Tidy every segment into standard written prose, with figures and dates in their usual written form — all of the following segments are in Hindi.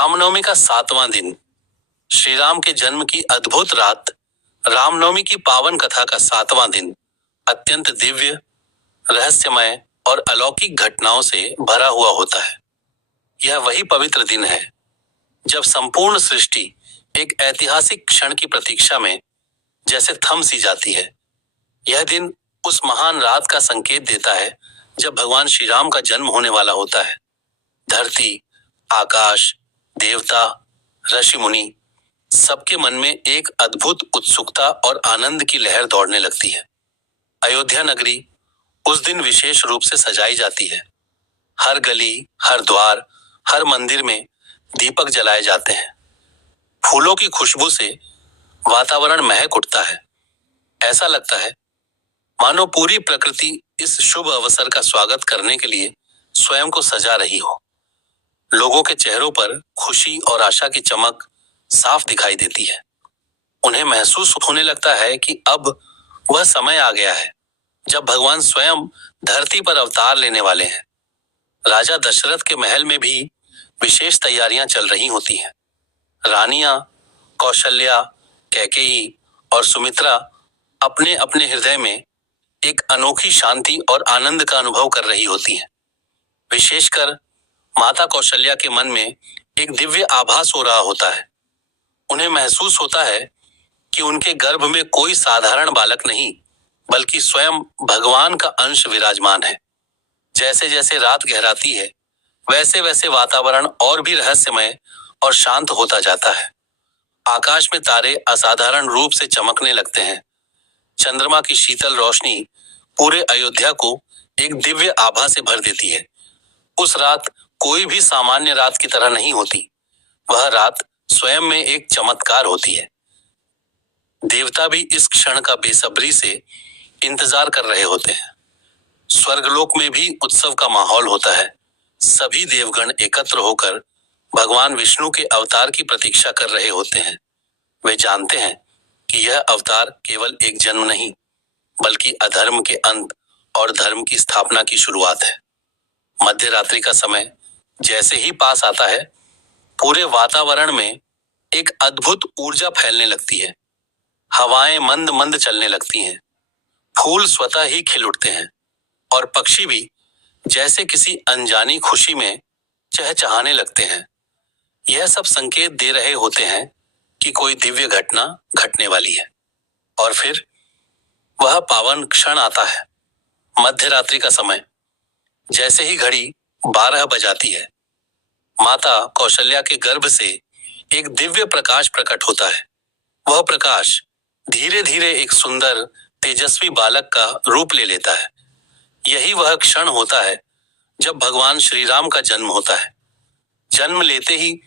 रामनवमी का 7वां दिन, श्री राम के जन्म की अद्भुत रात। रामनवमी की पावन कथा का 7वां दिन अत्यंत दिव्य, रहस्यमय और अलौकिक घटनाओं से भरा हुआ होता है। यह वही पवित्र दिन है जब संपूर्ण सृष्टि एक ऐतिहासिक क्षण की प्रतीक्षा में जैसे थम सी जाती है। यह दिन उस महान रात का संकेत देता है जब भगवान श्री राम का जन्म होने वाला होता है। धरती, आकाश, देवता, ऋषि मुनि सबके मन में एक अद्भुत उत्सुकता और आनंद की लहर दौड़ने लगती है। अयोध्या नगरी उस दिन विशेष रूप से सजाई जाती है। हर गली, हर द्वार, हर मंदिर में दीपक जलाए जाते हैं। फूलों की खुशबू से वातावरण महक उठता है। ऐसा लगता है मानो पूरी प्रकृति इस शुभ अवसर का स्वागत करने के लिए स्वयं को सजा रही हो। लोगों के चेहरों पर खुशी और आशा की चमक साफ दिखाई देती है। उन्हें महसूस होने लगता है कि अब वह समय आ गया है जब भगवान स्वयं धरती पर अवतार लेने वाले हैं। राजा दशरथ के महल में भी विशेष तैयारियां चल रही होती हैं। रानियां कौशल्या, कैकेयी और सुमित्रा अपने अपने हृदय में एक अनोखी शांति और आनंद का अनुभव कर रही होती हैं। विशेषकर माता कौशल्या के मन में एक दिव्य आभास हो रहा होता है। उन्हें महसूस होता है कि उनके गर्भ में कोई साधारण बालक नहीं, बल्कि स्वयं भगवान का अंश विराजमान है। जैसे जैसे रात गहराती है, वैसे वैसे वातावरण और भी रहस्यमय और शांत होता जाता है। आकाश में तारे असाधारण रूप से चमकने लगते हैं। चंद्रमा की शीतल रोशनी पूरे अयोध्या को एक दिव्य आभा से भर देती है। उस रात कोई भी सामान्य रात की तरह नहीं होती। वह रात स्वयं में एक चमत्कार होती है। देवता भी इस क्षण का बेसब्री से इंतजार कर रहे होते हैं। स्वर्गलोक में भी उत्सव का माहौल होता है। सभी देवगण एकत्र होकर भगवान विष्णु के अवतार की प्रतीक्षा कर रहे होते हैं। वे जानते हैं कि यह अवतार केवल एक जन्म नहीं, बल्कि अधर्म के अंत और धर्म की स्थापना की शुरुआत है। मध्य रात्रि का समय जैसे ही पास आता है, पूरे वातावरण में एक अद्भुत ऊर्जा फैलने लगती है। हवाएं मंद मंद चलने लगती हैं। फूल स्वतः ही खिल उठते हैं और पक्षी भी जैसे किसी अनजानी खुशी में चहचहाने लगते हैं। यह सब संकेत दे रहे होते हैं कि कोई दिव्य घटना घटने वाली है। और फिर वह पावन क्षण आता है। मध्य रात्रि का समय जैसे ही घड़ी 12 बजाती है, माता कौशल्या के गर्भ से एक दिव्य प्रकाश प्रकट होता है। वह प्रकाश धीरे धीरे एक सुंदर तेजस्वी बालक का रूप ले लेता है। यही वह क्षण होता है जब भगवान श्री राम का जन्म होता है। जन्म लेते ही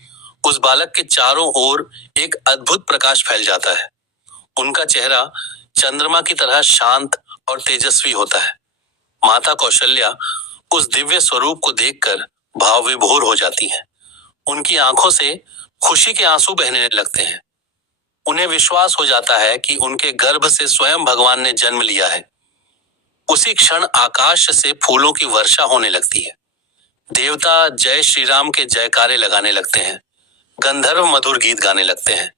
उस बालक के चारों ओर एक अद्भुत प्रकाश फैल जाता है। उनका चेहरा चंद्रमा की तरह शांत और तेजस्वी होता है। माता कौशल्या उस दिव्य स्वरूप को देखकर भाव विभोर हो जाती हैं। उनकी आंखों से खुशी के आंसू बहने लगते हैं। उन्हें विश्वास हो जाता है कि उनके गर्भ से स्वयं भगवान ने जन्म लिया है। उसी क्षण आकाश से फूलों की वर्षा होने लगती है। देवता जय श्री राम के जयकारे लगाने लगते हैं। गंधर्व मधुर गीत गाने लगते हैं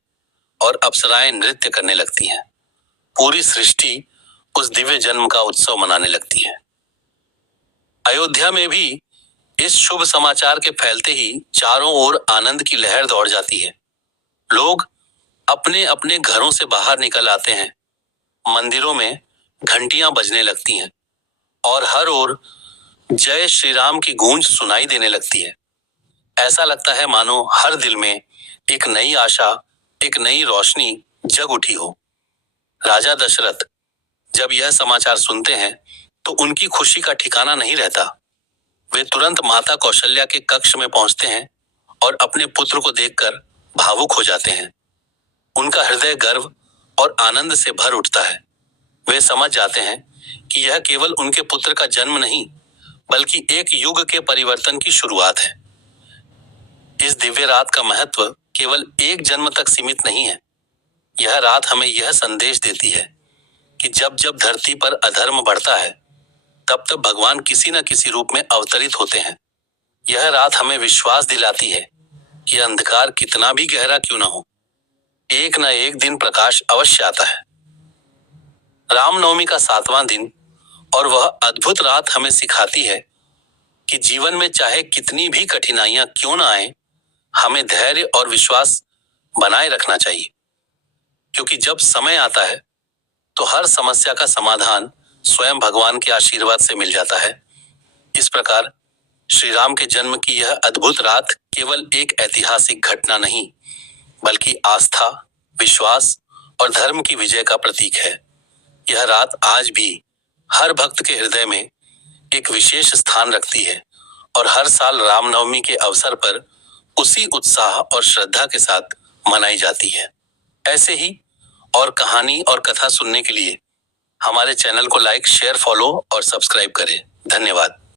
और अप्सराएं नृत्य करने लगती हैं। पूरी सृष्टि उस दिव्य जन्म का उत्सव मनाने लगती है। अयोध्या में भी इस शुभ समाचार के फैलते ही चारों ओर आनंद की लहर दौड़ जाती है। लोग अपने अपने घरों से बाहर निकल आते हैं। मंदिरों में घंटियां बजने लगती हैं और हर ओर जय श्री राम की गूंज सुनाई देने लगती है। ऐसा लगता है मानो हर दिल में एक नई आशा, एक नई रोशनी जग उठी हो। राजा दशरथ जब यह समाचार सुनते हैं तो उनकी खुशी का ठिकाना नहीं रहता। वे तुरंत माता कौशल्या के कक्ष में पहुंचते हैं और अपने पुत्र को देखकर भावुक हो जाते हैं। उनका हृदय गर्व और आनंद से भर उठता है। वे समझ जाते हैं कि यह केवल उनके पुत्र का जन्म नहीं, बल्कि एक युग के परिवर्तन की शुरुआत है। इस दिव्य रात का महत्व केवल एक जन्म तक सीमित नहीं है। यह रात हमें यह संदेश देती है कि जब जब धरती पर अधर्म बढ़ता है, तब तब भगवान किसी न किसी रूप में अवतरित होते हैं। यह रात हमें विश्वास दिलाती है कि अंधकार कितना भी गहरा क्यों ना हो, एक न एक दिन प्रकाश अवश्य आता है। रामनवमी का 7वां दिन और वह अद्भुत रात हमें सिखाती है कि जीवन में चाहे कितनी भी कठिनाइयां क्यों ना आए, हमें धैर्य और विश्वास बनाए रखना चाहिए, क्योंकि जब समय आता है तो हर समस्या का समाधान स्वयं भगवान के आशीर्वाद से मिल जाता है। इस प्रकार श्री राम के जन्म की यह अद्भुत रात केवल एक ऐतिहासिक घटना नहीं, बल्कि आस्था, विश्वास और धर्म की विजय का प्रतीक है। यह रात आज भी हर भक्त के हृदय में एक विशेष स्थान रखती है और हर साल रामनवमी के अवसर पर उसी उत्साह और श्रद्धा के साथ मनाई जाती है। ऐसे ही और कहानी और कथा सुनने के लिए हमारे चैनल को लाइक, शेयर, फॉलो और सब्सक्राइब करें। धन्यवाद।